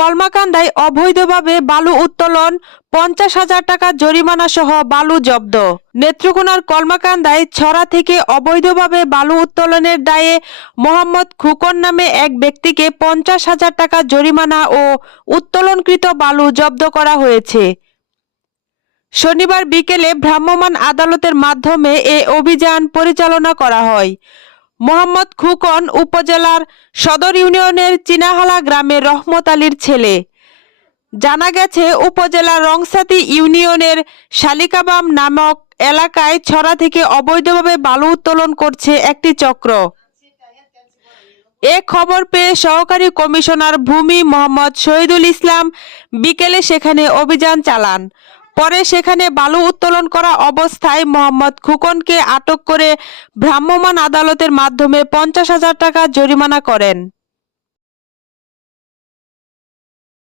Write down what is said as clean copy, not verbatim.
কলমাকান্দায় অবৈধভাবে বালু উত্তোলন, 50,000 টাকা জরিমানা সহ বালু জব্দ। নেত্রকোনার কলমাকান্দায় ছড়া থেকে অবৈধভাবে বালু উত্তোলনের দায়ে মোহাম্মদ খোকন নামে এক ব্যক্তিকে 50,000 টাকা জরিমানা ও উত্তোলনকৃত বালু জব্দ করা হয়েছে। শনিবার বিকেলে ভ্রাম্যমাণ আদালতের মাধ্যমে এ অভিযান পরিচালনা করা হয়। মোহাম্মদ খোকন উপজেলার সদর ইউনিয়নের চিনাহালা গ্রামের রহমত আলীর ছেলে। জানা গেছে, উপজেলার রংসাতি ইউনিয়নের শালিকাবাম নামক এলাকায় ছড়া থেকে অবৈধভাবে বালু উত্তোলন করছে একটি চক্র। এ খবর পেয়ে সহকারী কমিশনার ভূমি মোহাম্মদ শহীদুল ইসলাম বিকেলে সেখানে অভিযান চালান। পরে সেখানে বালু উত্তোলন করা অবস্থায় মোহাম্মদ খোকনকে আটক করে ভ্রাম্যমাণ আদালতের মাধ্যমে 50,000 টাকা জরিমানা করেন।